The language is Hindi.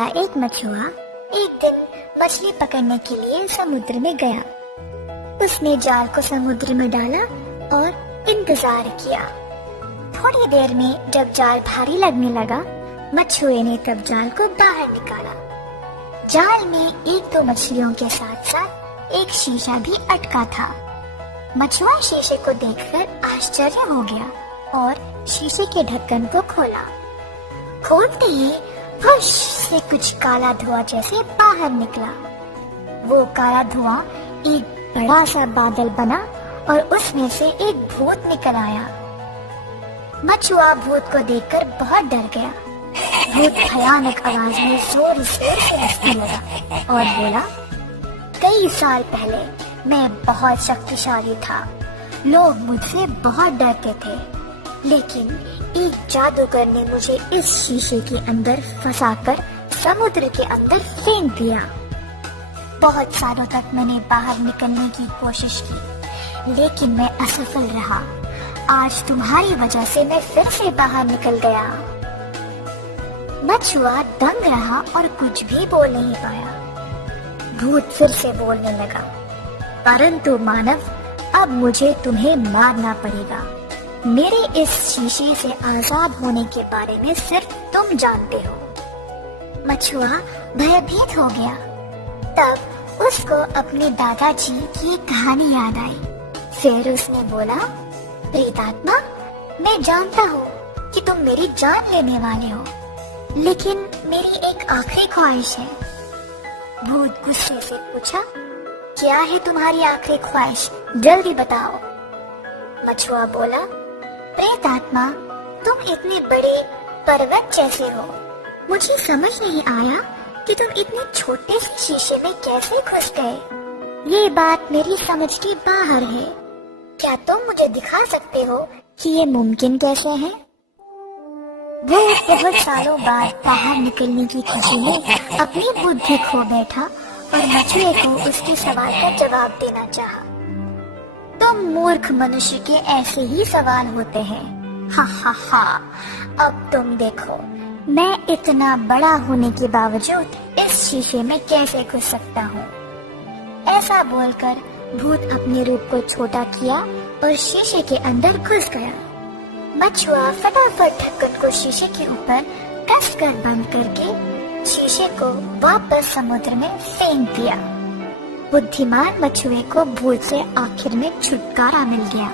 वाला एक मछुआ एक दिन मछली पकड़ने के लिए समुद्र में गया। उसने जाल को समुद्र में डाला और इंतजार किया। थोड़ी देर में जब जाल भारी लगने लगा, मछुए ने तब जाल को बाहर निकाला। जाल में एक दो मछलियों के साथ साथ एक शीशा भी अटका था। मछुआ शीशे को देखकर आश्चर्य हो गया और शीशे के ढक्कन को खोला। खोलते ही फुश से कुछ काला धुआं जैसे बाहर निकला। वो काला धुआं एक बड़ा सा बादल बना और उसमें से एक भूत निकल आया। मछुआ भूत को देखकर बहुत डर गया। भूत भयानक आवाज में जोर से हंसने लगा और बोला, कई साल पहले मैं बहुत शक्तिशाली था। लोग मुझसे बहुत डरते थे, लेकिन एक जादूगर ने मुझे इस शीशे के अंदर फंसाकर समुद्र के अंदर फेंक दिया। बहुत सालों तक मैंने बाहर निकलने की कोशिश की, लेकिन मैं असफल रहा। आज तुम्हारी वजह से मैं फिर से बाहर निकल गया। मछुआ दंग रहा और कुछ भी बोल नहीं पाया। भूत फिर से बोलने लगा, परंतु मानव, अब मुझे तुम्हें मारना पड़ेगा। मेरे इस शीशे से आजाद होने के बारे में सिर्फ तुम जानते हो। मछुआ भयभीत हो गया। तब उसको अपने दादाजी की एक कहानी याद आई। फिर उसने बोला, प्रेतात्मा, मैं जानता हूँ कि तुम मेरी जान लेने वाले हो, लेकिन मेरी एक आखिरी ख्वाहिश है। भूत गुस्से से पूछा, क्या है तुम्हारी आखिरी ख्वाहिश? जल्दी बताओ। मछुआ बोला, प्रेतात्मा, तुम इतने बड़े पर्वत जैसे हो। मुझे समझ नहीं आया कि तुम इतने छोटे से शीशे में कैसे घुस गए। ये बात मेरी समझ के बाहर है। क्या तुम मुझे दिखा सकते हो कि ये मुमकिन कैसे है? वो बहुत सालों बाद बाहर निकलने की खुशी में अपनी बुद्धि खो बैठा और मछुए को उसके सवाल का जवाब देना चाहा। तुम मूर्ख मनुष्य के ऐसे ही सवाल होते हैं। हा हा हा, अब तुम देखो, मैं इतना बड़ा होने के बावजूद इस शीशे में कैसे घुस सकता हूँ। ऐसा बोलकर भूत अपने रूप को छोटा किया और शीशे के अंदर घुस गया। मछुआ फटाफट ढक्कन को शीशे के ऊपर कसकर बंद करके शीशे को वापस समुद्र में फेंक दिया। बुद्धिमान मछुए को भूत से आखिर में छुटकारा मिल गया।